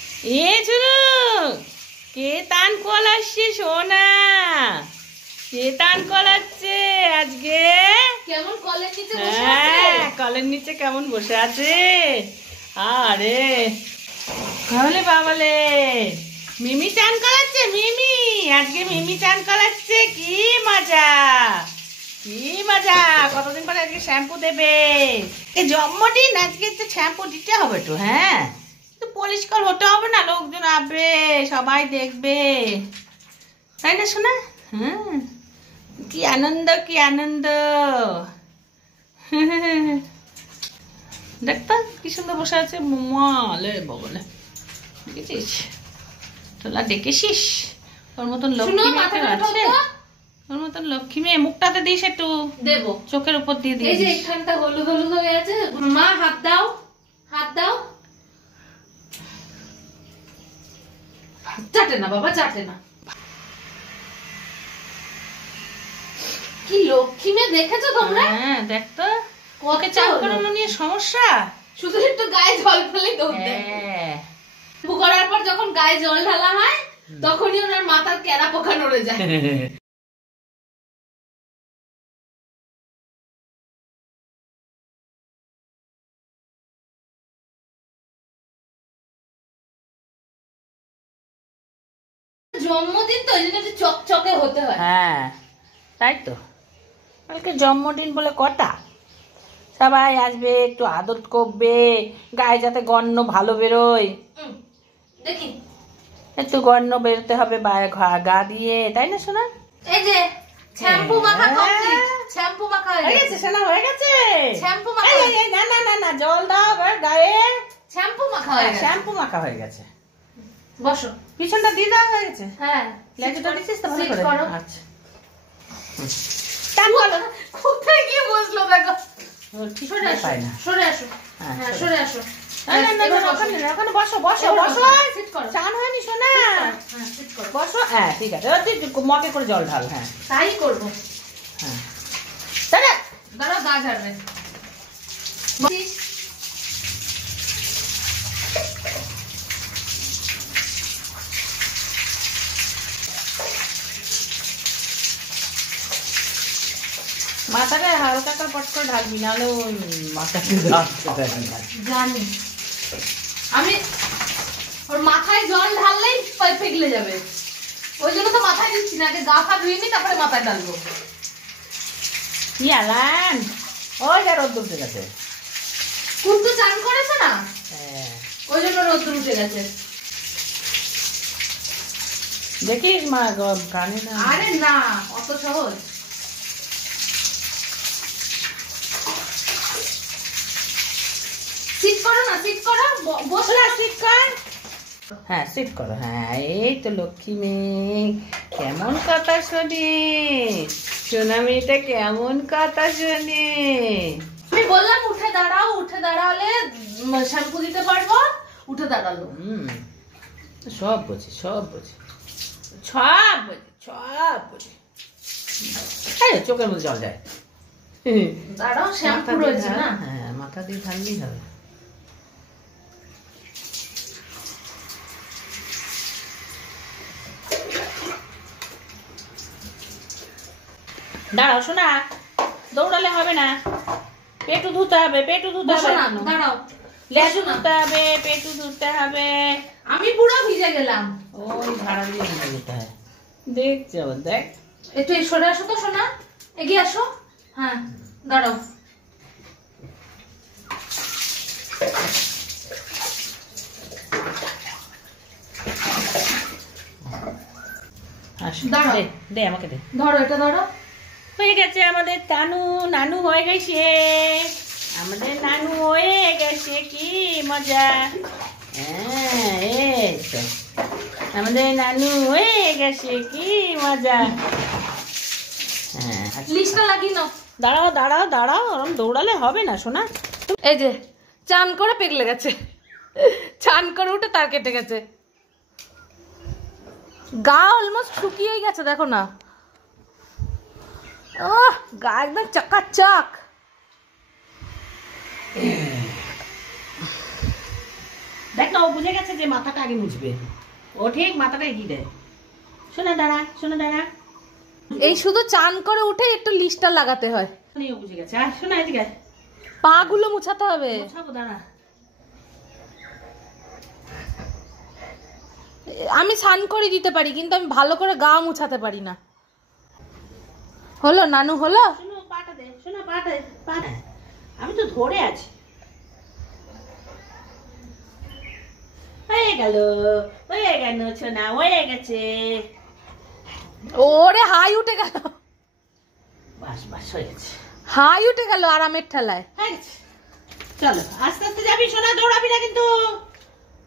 এ ঝুনু, কে তান কলাচ্ছে সোনা? কে তান কলাচ্ছে আজকে? কেমন কলের নিচে বসে আছে? কলের নিচে কেমন বসে আছে? আরে তাহলে বাবালে মিমি চান করাচ্ছে। মিমি আজকে মিমি চান করাচ্ছে। কি মজা, কি মজা! কতদিন পরে আজকে শ্যাম্পু দেবে। জন্মদিন, আজকে তো শ্যাম্পু দিতে হবে তো। হ্যাঁ, তো পরিষ্কার হতে হবে না, লোকজন আসবে, সবাই দেখবে, তাই না শোনা? হ্যাঁ, কি আনন্দ, কি আনন্দ! দেখতো কি সুন্দর বসে আছে। মালে বগলে দেখেছিস? তোলা দেখেছিস? তোর মতন লক্ষ্মী মেয়ে আছে? তোর মতন লক্ষ্মী মেয়ে মুখটাতে দিস একটু, দেবো চোখের উপর দিয়ে দিয়ে। এই যে এখানটা হলুদ হলুদ হয়ে আছে। মা হাত দাও, হাত দাও। চাটে না বাবা, চাটে না। কি লক্ষ্মী মেয়ে দেখেছো তোমরা? হ্যাঁ দেখতো, ওকে চান করানো নিয়ে সমস্যা, শুধু একটু গায়ে জল ফেলে দৌড় দেয়। শ্যাম্পু করার পর যখন গায়ে জল ঢালা হয় তখনই ওনার মাথার কেরা পোকা নড়ে যায়। জন্মদিন তো, এই জন্য একটু চকচকে হতে হয়। হ্যাঁ তাই তো, কালকে জন্মদিন বলে কথা, সবাই আসবে, একটু আদর করবে, গায়ে যাতে গন্ধ ভালো বেরোয়, দেখি একটু গন্ধ বেরোতে হবে গা দিয়ে, তাই না শোনা? এই যে শ্যাম্পু মাখা কমপ্লিট। শ্যাম্পু মাখা হয়ে গেছে শোনা, হয়ে গেছে। শ্যাম্পু মাখা। না না না না, জল দাও গায়ে। শ্যাম্পু মাখা হয়ে গেছে। শ্যাম্পু মাখা হয়ে গেছে। বসো, পিছনটা দিয়ে দেওয়া হয়ে গেছে। হ্যাঁ, লেজটা দিছিস তো ভালো সিট করে। করো। আচ্ছা, টান বলো। কোথায় গিয়ে বসলো দেখো। সরে আসো, সরে আসো, হ্যাঁ সরে আসো। ওখানে বসো বসো বসো। চান হয়নি শোনা? বসো। হ্যাঁ ঠিক আছে, মগে করে জল ঢাল। হ্যাঁ তাই করবো। হ্যাঁ দাঁড়া দাঁড়াও, গা ঝাড়বে। মাথাটা হালকা করে পট করে ঢালবি, নাহলে ওই মাথাটা জানি আমি, ওর মাথায় জল ঢাললেই পিঘলে যাবে, ওই জন্য তো মাথায় দিচ্ছি না। আগে গা ফা ধুয়ে নি, তারপরে মাথায় ঢালবো। কি আলান, ওই যা রোদ উঠে গেছে। কুন্তু চান করেছে না, হ্যাঁ ওই জন্য রোদ উঠে গেছে। দেখিস মা কানে না। আরে না, অত সহজ। সিট করো না, সিট করো, বসো না, সিট কর। হ্যাঁ সিট করো। হ্যাঁ এই তো লক্ষ্মী মেয়ে, কেমন কথা শোনে সোনা মেয়েটা, কেমন কথা শোনে। আমি বললাম উঠে দাঁড়াও, উঠে দাঁড়ালে শ্যাম্পু দিতে পারবো। উঠে দাঁড়ালো। সব বোঝে, সব বোঝে, সব বোঝে, সব বোঝে। চোখের মধ্যে জল যায়। দাঁড়াও, শ্যাম্পু রয়েছে না। হ্যাঁ মাথা দিয়ে ঢাললেই হবে। দাঁড়াও শোনা, দৌড়ালে হবে না, পেটু ধুতে হবে, পেটু ধুতে হবে। দাঁড়াও, লেজু ধুতে হবে, পেটু ধুতে হবে। আমি পুরো ভিজে গেলাম। ওই ঝাড়া দিয়ে ধুতে যেতে হয়। দেখছি আবার, দেখ একটু সরে আসো তো সোনা, এগিয়ে আসো। হ্যাঁ দাঁড়াও। দে আমাকে দে, ধরো এটা ধরো। হয়ে গেছে আমাদের তানু, নানু হয়ে গেছে, আমাদের নানু হয়ে গেছে। কি মজা! হ্যাঁ এই তো আমাদের নানু হয়ে গেছে, কি মজা! হ্যাঁ লিস্টটা লাগিয়ে নাও। দাঁড়াও দাঁড়াও দাঁড়াও, ওরম দৌড়ালে হবে না শোনা। এই যে চান করে পেগলে গেছে, চান করে উঠে তার কেটে গেছে, গা অলমোস্ট শুকিয়ে গেছে, দেখো না। গা একদম চকাচক। দেখ না, ও বুঝে গেছে যে মাথাটা আগে মুছবে, ও ঠিক মাথাটা এগিয়ে দেয়। শোনা দাঁড়া, শোনা দাঁড়া, এই শুধু চান করে উঠে একটু লিস্টার লাগাতে হয়। ও বুঝে গেছে। আর শোনা এদিকে পা গুলো মুছাতে হবে। মুছাবো, দাঁড়া। আমি স্নান করে দিতে পারি, কিন্তু আমি ভালো করে গা মুছাতে পারি না। হলো নানু, হলো? শোনো পাটা দে, শোনা পাটা দে, পাটা। আমি তো ধরে আছি। হয়ে গেল, হয়ে গেল সোনা, হয়ে গেছে। ওরে হাই উঠে গেল, বাস বাস হয়ে গেছে, হাই উঠে গেল আরামের ঠেলায়। হয়ে গেছে। চলো আস্তে আস্তে যাবি সোনা, দৌড়াবি না কিন্তু,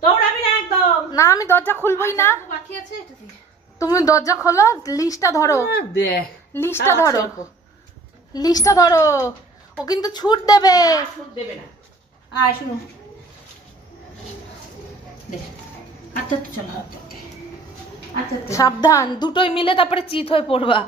দৌড়াবি না একদম। না আমি দরজা খুলবই না। বাকি আছে এটা দিয়ে। তুমি দরজা খোলো, লিস্টটা ধরো, দেখ লিস্টটা ধরো, লিস্টটা ধরো। ও কিন্তু ছুট দেবে। ছুট দেবে না। আয় শুনো, দেখ আচ্ছা চলো, আচ্ছা সাবধান, দুটোই মিলে তারপরে চিত হয়ে পড়বা।